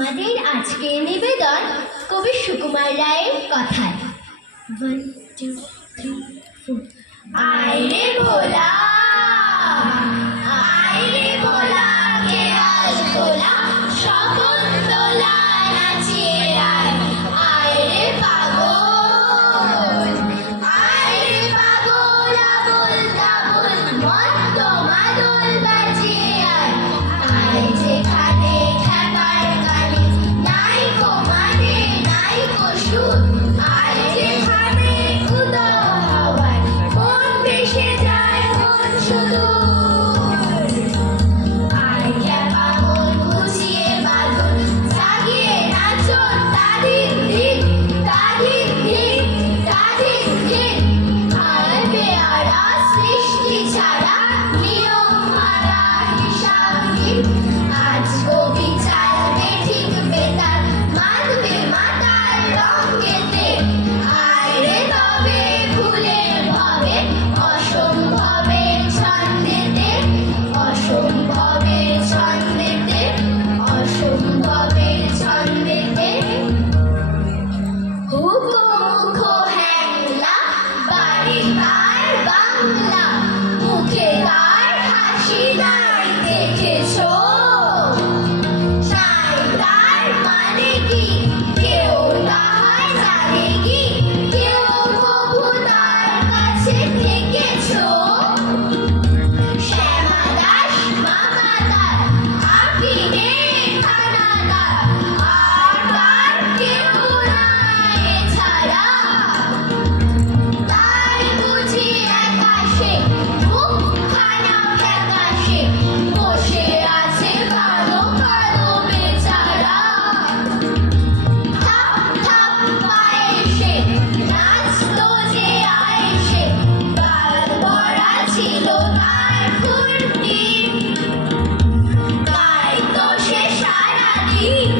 আমাদের আজকের নিবেদন কবি সুকুমার রায়ের কথায়। 1 2 3 4 আয় রে ভোলা, আয় রে ভোলা, কে আজ ভোলা শকুন্তলা নাচিয়ে আয়। আয় রে পাগল, আয় রে পাগল, আবোল তাবোল মত্ত মাদল বাজিয়ে আয়। আয় যেখানে ঠেকার গানে নাইকো মানে নাইকো সুর, আয় যেখানে উদয় হওয়ায় মন ভেসে যায় মন সুদূর। আয় খ্যাপা মন গুছিয়ে বাঁধন জাগিয়ে নাচন তাদিন দিন, তাদিন দিন, তাদিন দিন। আয় বেয়ারা সৃষ্টি ছাড়া নিয়ম হারা হিসাবহীন। আজ কবি চালবে ঠিক বেতার মাধবে মাতার রঙেতে। আয় রে তবে ভুলের ভবে অসম্ভবের ছন্দেতে, অসম্ভবের ছন্দেতে, অসম্ভবের ছন্দেতে। হুকো মুখো হ্যাংলা বাড়ি কার বাংলা, মুখে কার হাসি নাই দেখেছো? নাই তার মানে কি কেউ তাহার জানে কি? কেউ কভু তার কাছে থেকেছো? শ্যামা দাস মামাদার আফিনের থানাদার, আর তার কেউ নাই এছাড়া। তাই বুঝি একাশে মুখখানা ফ্যাকাশে বসে আছে কালো কালো বেচারা। থাপ থাপ পায়ে সে নাচতো যে আয়েসে, গাল ভরা ছিল তার ফুর্তি। গাইতো সে সারাদিন